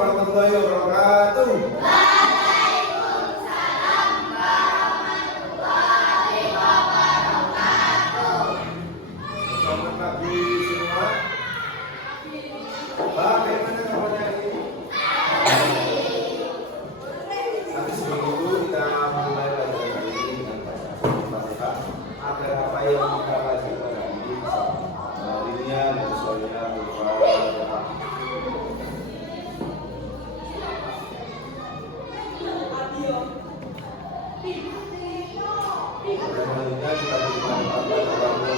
warahmatullahi wabarakatuh. Waalaikumsalam warahmatullahi wabarakatuh. Selamat pagi semua. Bagaimana kabarnya ini? Nanti seminggu kita mulai belajar hari ini dengan baca Al-Fatihah agar apa yang kita pelajari hari ini bisa mengalaminya dan sesuainya Al-Fatihah. Selanjutnya kita berikan kepada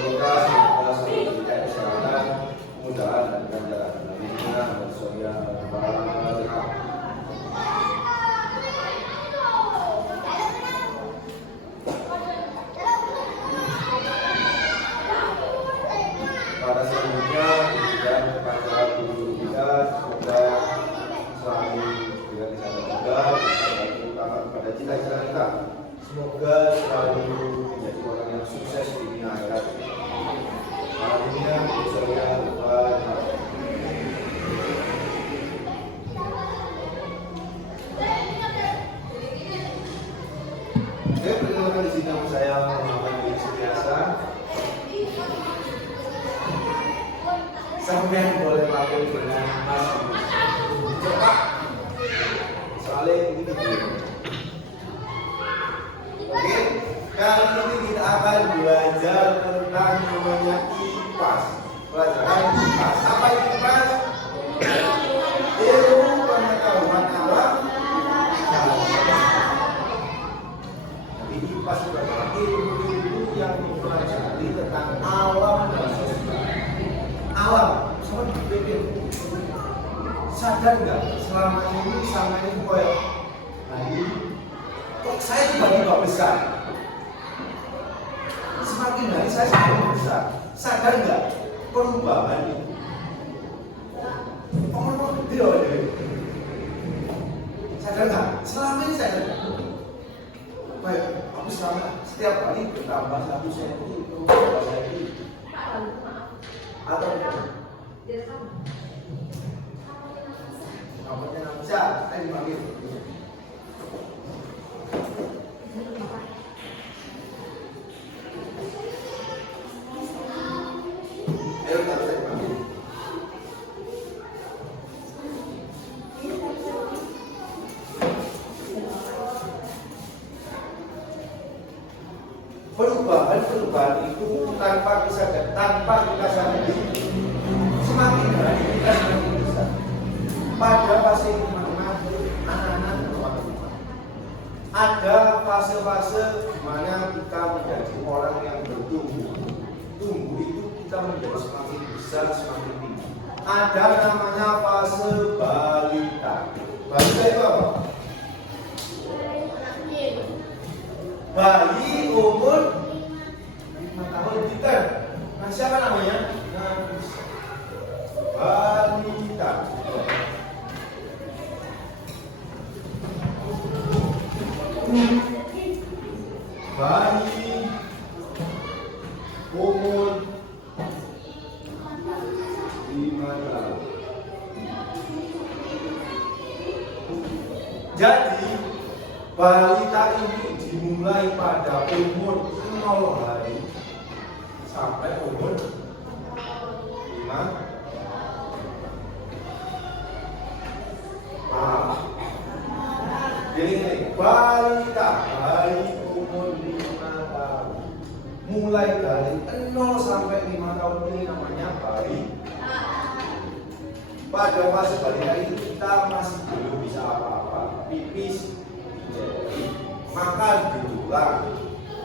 kita semoga kita kesehatan, kemudahan dan kelancaran dalam hidupnya dan sesuainya Al-Fatihah. Pada selanjutnya diberikan kepada guru kita semoga selalu diberikan kesehatan juga dan terutama kepada cita-cita kita. Semoga selalu menjadi orang yang sukses di dunia akhirat. Amin. Saya Al-Fatihah. Oke, perkenalkan di sini nama saya Muhammad bin Suryasa. Sampai boleh pakai dengan Mas. Coba. Soalnya ini dulu. Oke, kali ini kita akan belajar tentang namanya IPAS. Pelajaran IPAS. Apa itu IPAS? Ilmu pengetahuan alam. Jadi IPAS itu adalah ilmu yang mempelajari tentang alam dan sosial. Alam, sama dipikir. Sadar nggak? Selama ini koyok. Kok saya tiba-tiba besar? Semakin hari saya semakin besar. Sadar nggak perubahan itu? Omong gede loh ini. Sadar nggak? Selama ini sadar nggak? Baik, aku selama setiap hari bertambah 1 cm, bertambah cm. Atau nomornya nggak bisa, saya dipanggil. Ayo kita saya dipanggil. Perubahan itu tanpa kita sadari, semakin hari kita semakin besar. Pada fase mana anak-anak berubah. Ada fase-fase di mana kita menjadi orang yang bertumbuh. Tumbuh itu kita menjadi semakin besar, semakin tinggi. Ada namanya fase balita. Balita itu apa? Bayi umur 5 tahun kita. Nah, siapa namanya? Balita. Bayi umur 5 tahun. Jadi balita ini dimulai pada umur 0 hari sampai umur 5 tahun. Jadi balita, bayi umur 5 tahun. Mulai dari 0 sampai 5 tahun ini namanya bayi. Pada fase balita itu kita masih belum bisa apa-apa. Pipis, dijadi, makan, ditulang,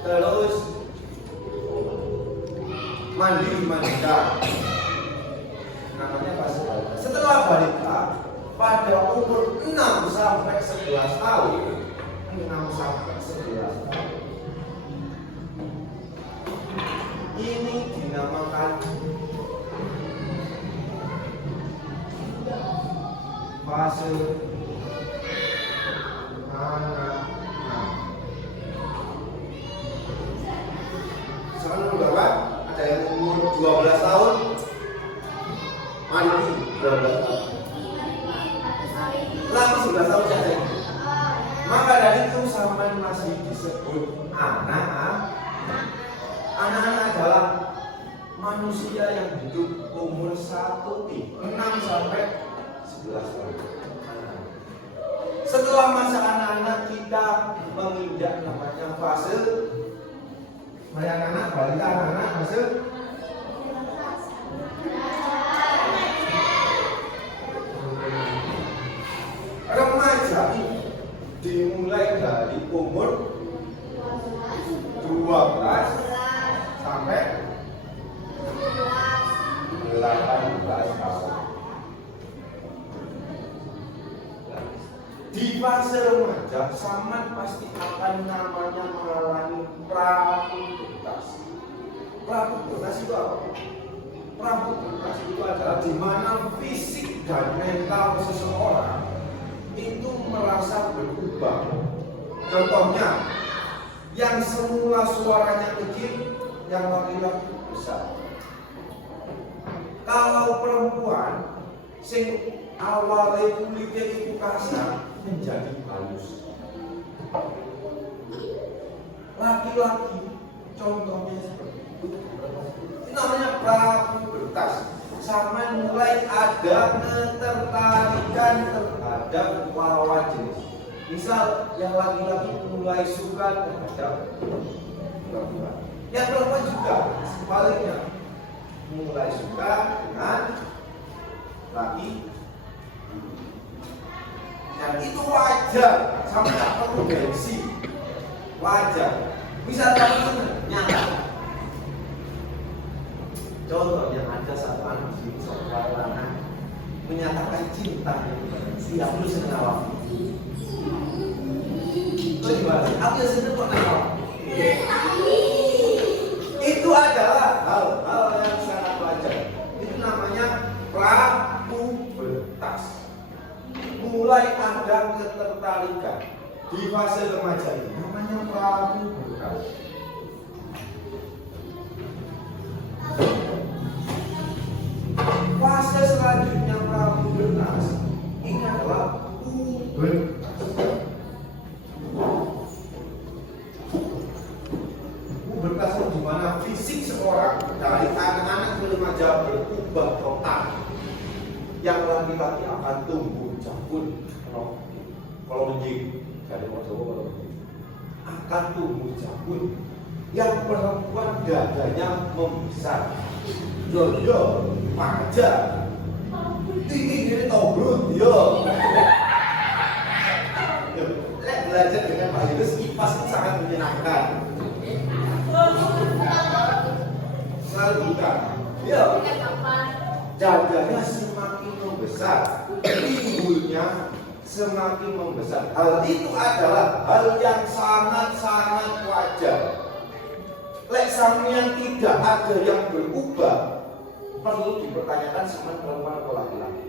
terus mandikan. Namanya fase balita. Setelah balita, pada umur 6 sampai 11 tahun, 6 sampai 11 tahun, ini dinamakan fase anak-anak. Sekarang berapa? Ada yang umur 12 tahun, mandi 12 tahun. 11 tahun saja. Maka dari itu sampai masih disebut anak. Anak-anak adalah manusia yang hidup umur 6 sampai 11 tahun. Setelah masa anak-anak kita menginjak namanya fase anak-anak balita, anak-anak fase remaja ini dimulai dari umur 12 sampai 18 tahun. Di fase remaja, Saman pasti akan namanya mengalami prapubertas. Prapubertas itu apa? Prapubertas itu adalah di mana fisik dan mental seseorang itu merasa berubah. Contohnya, yang semula suaranya kecil, yang laki-laki besar. Kalau perempuan, sing awalnya kulitnya itu kasar, menjadi halus. Laki-laki, contohnya seperti itu. Ini namanya prapubertas. Sama mulai ada ketertarikan terhadap lawan jenis. Misal yang laki-laki mulai suka terhadap perempuan. Yang perempuan juga sebaliknya mulai suka dengan laki. Dan itu wajar, sampai tak perlu gengsi. Wajar. Misal kamu senang, nyata. Contoh yang ada satu anak di seorang anak menyatakan cinta tidak perlu senang awal. Itu gimana? Aku yang senang kok awal. Itu adalah hal-hal yang sangat wajar. Itu namanya prapubertas. Mulai ada ketertarikan di fase remaja ini, namanya prapubertas. Fase selanjutnya prapubertas ini adalah pubertas. Pubertas itu di mana fisik seorang dari anak-anak ke remaja berubah total. Yang laki-laki akan tumbuh jabun, kalau menjing dari Jawa akan tumbuh jabun. Yang perempuan dadanya membesar. Yo, aja. Ini tobrut, yo. Belajar dengan Pak Yunus, IPAS itu sangat menyenangkan. Selalu bukan. Yo. Dadanya semakin membesar, pinggulnya semakin membesar. Hal itu adalah hal yang sangat-sangat wajar. Lek sampeyan tidak ada yang berubah, perlu dipertanyakan sama perempuan atau laki-laki.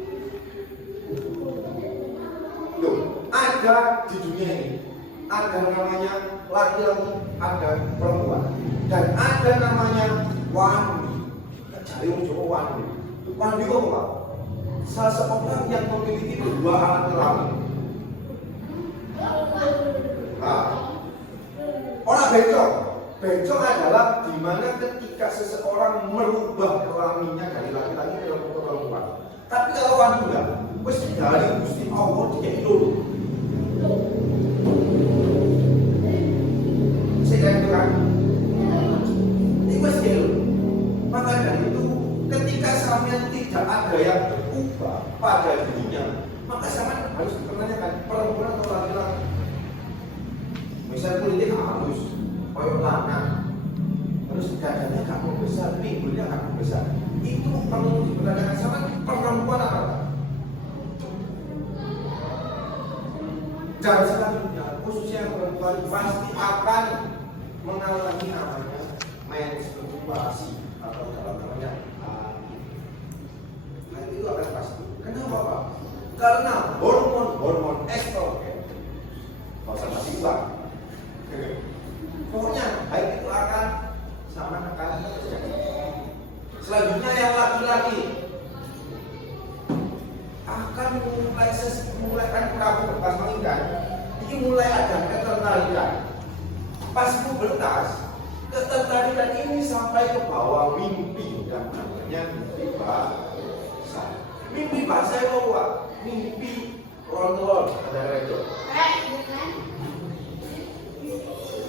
Loh, ada di dunia ini, ada namanya laki-laki, ada perempuan, dan ada namanya wandi. Cari untuk wandi. Wandi itu apa? Seseorang yang memiliki dua alat kelamin. Nah, orang bencong. Bencong adalah di mana ketika seseorang merubah kelaminnya dari laki-laki ke perempuan. Tapi kalau wanita, wis dari Gusti Allah dikek dulu. Sehingga itu kan, ini wis dulu. Maka dari itu, ketika sampean tidak ada yang berubah pada dirinya, maka sampean harus dipertanyakan perempuan atau laki-laki. Misal politik halus. Koyok lana, terus dadanya kamu besar, pinggulnya kamu besar. Itu perlu dipertanyakan sama perempuan apa? Dan selanjutnya, khususnya perempuan pasti akan mengalami namanya menstruasi atau dalam namanya nah, itu akan pasti. Kenapa Pak? Karena hormon estrogen, masa masih uang. Pokoknya baik itu akan sama akan terjadi. Selanjutnya yang laki-laki akan mulai mulai kan Prabu bekas meninggal, ini mulai ada ketertarikan. Pas pubertas, ketertarikan ini sampai ke bawah mimpi dan namanya mimpi basah. Mimpi basah itu apa? Mimpi ronron, ada itu.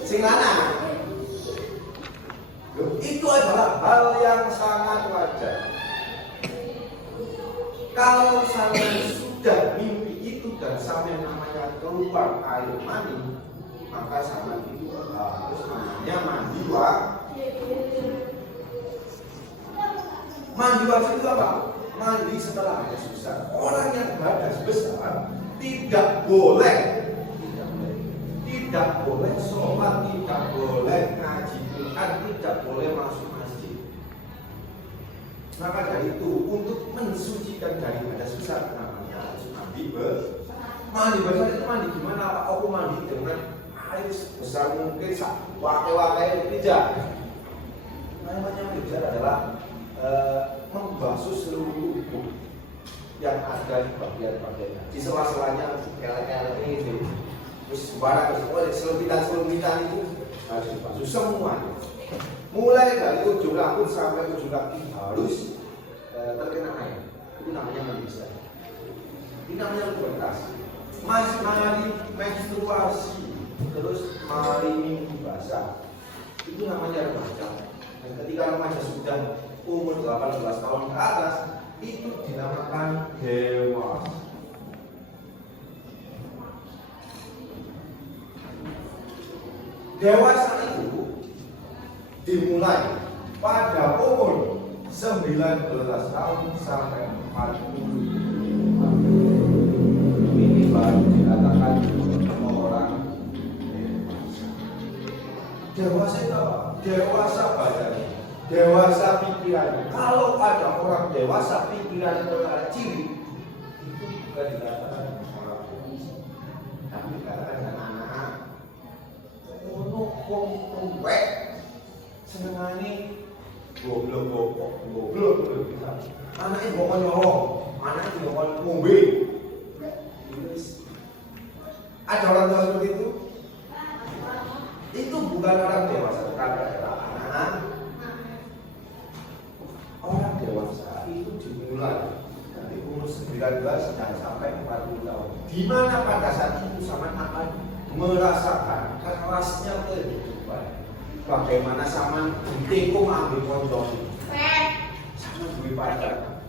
Sing lanang. Itu adalah hal yang sangat wajar. Kalau sampai sudah mimpi itu dan sampai namanya keluar air mani, maka sama itu harus namanya mandi wajib. Mandi wajib itu apa? Mandi setelah hadas besar. Orang yang hadas besar tidak boleh sholat, tidak boleh ngaji Quran, tidak boleh masuk masjid. Maka dari itu untuk mensucikan dari hadas besar namanya harus mandi besar. Mandi besar itu mandi gimana? Aku mandi dengan air besar mungkin wakai-wakai tidak. Namanya mandi besar adalah membasuh seluruh tubuh yang ada di bagian-bagiannya. Di sela-selanya kelek-kelek ini, terus barang selumpitan itu harus dibasuh semuanya. Mulai dari ujung rambut sampai ujung kaki harus terkena air. Itu namanya mandi besar. Ini namanya pubertas. Mari menstruasi, terus mari minggu basah. Itu namanya remaja. Dan ketika remaja sudah umur 18 tahun ke atas, itu dinamakan dewasa. Dewasa itu dimulai pada umur 19 tahun sampai 40. Ini baru dikatakan orang dewasa itu apa? Dewasa badannya, dewasa pikirannya. Kalau ada orang dewasa pikirannya kecil, itu bukan dikatakan orang dewasa, tapi dikatakan anak-anak. Wong tuwek senengane goblok bisa. Anake mbok nyolong, anake mbok ngombe. Ada orang tua seperti itu? Itu bukan orang dewasa, bukan anak. Orang dewasa itu dimulai dari umur 19 dan sampai 40 tahun. Di mana pada saat itu sama akan merasakan kerasnya kehidupan. Bagaimana sama ditekung ambil konjol, sama duit pacar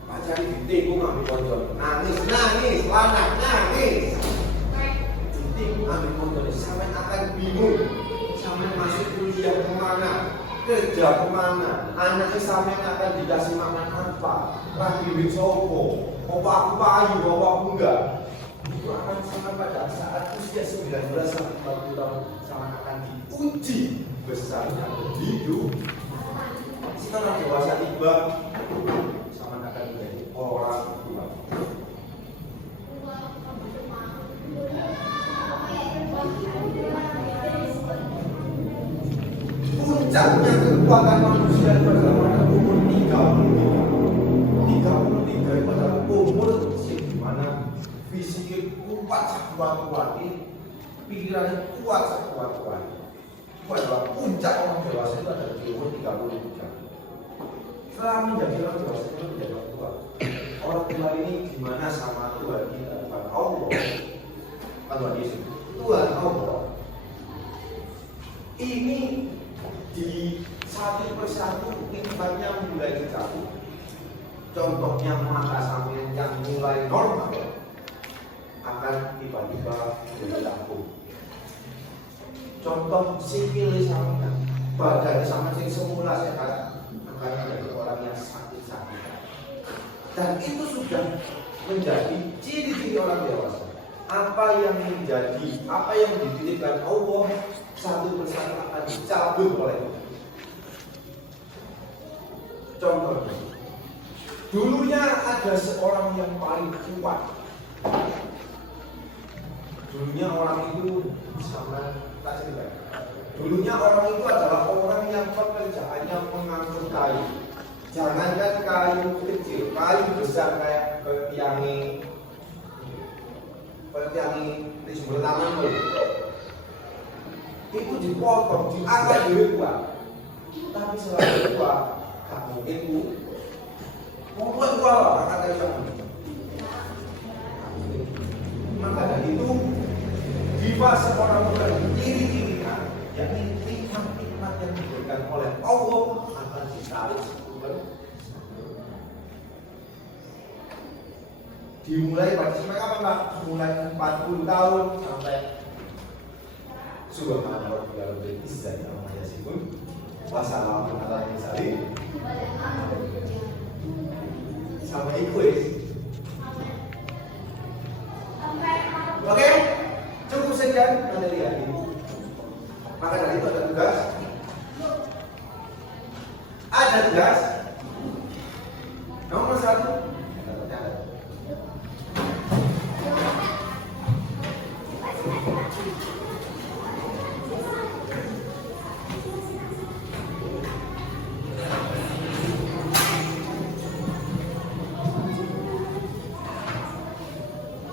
ditekung ambil konjol, nangis, lanang nangis, ditekung ambil konjol, sampai akan bingung, sampai masuk kuliah kemana, kerja kemana, anaknya sampai akan dikasih makan apa, lagi duit sopo, mau aku payu, mau aku enggak. Itu akan sama pada saat usia 19 sampai 40 tahun sama akan diuji besarnya hidup. Setelah dewasa tiba sama akan menjadi orang tua. Puncaknya kekuatan manusia pada umur 33 itu adalah umur di mana fisiknya kuat sekuat-kuat, pikirannya kuat sekuat-kuat. Itu adalah puncak orang dewasa itu adalah di umur 33. Setelah menjadi orang dewasa itu menjadi orang tua. Orang tua ini gimana sama Tuhan kita, Tuhan Allah, Tuhan Yesus, Tuhan Allah. Ini di satu persatu nikmatnya mulai dicabut. Contohnya mata sampai yang mulai normal akan tiba-tiba jadi laku. Contoh sikil samanya, badan sama sing semula sehat akan menjadi orang yang sakit-sakitan. Dan itu sudah menjadi ciri-ciri orang dewasa. Apa yang dititipkan Allah satu persatu akan dicabut oleh Tuhan. Contohnya, dulunya ada seorang yang paling kuat. Dulunya orang itu sama tak cerita. Dulunya orang itu adalah orang yang pekerjaannya mengangkut kayu. Jangankan kayu kecil, kayu besar kayak tiangi seperti yang di sumber taman itu dipotong, diangkat dari kuat. Tapi selain kuat, gak mungkin ku. Mau kuat lah, kata siapa? Maka dari itu, jiwa seorang muda diri-dirikan, yakni nikmat-nikmat yang diberikan oleh Allah akan ditarik sebelum dimulai pada sampai kapan Pak? Mulai 40 tahun sampai subhanallah wa bihamdihi amma yasifun wa salamun ala mursalin sampai ikuis. Oke, cukup sekian materi hari ini. Maka dari itu ada tugas. Ada tugas. Nomor 1.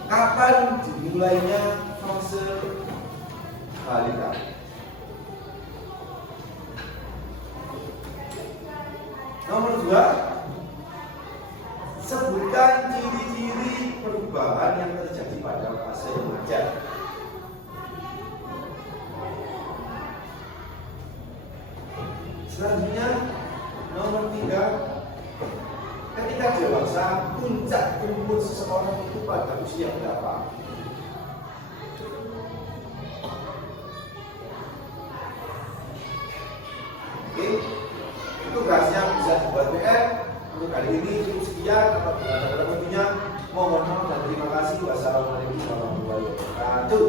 Kapan dimulainya fase balita? Nomor 2, sebutkan ciri-ciri perubahan yang terjadi pada fase remaja. Selanjutnya, nomor 3, ketika dewasa, puncak umur seseorang itu pada usia berapa? Oke, itu tugasnya bisa dibuat PR. Untuk kali ini cukup sekian. Apabila ada lebihnya, mohon maaf dan terima kasih. Wassalamualaikum warahmatullahi wabarakatuh.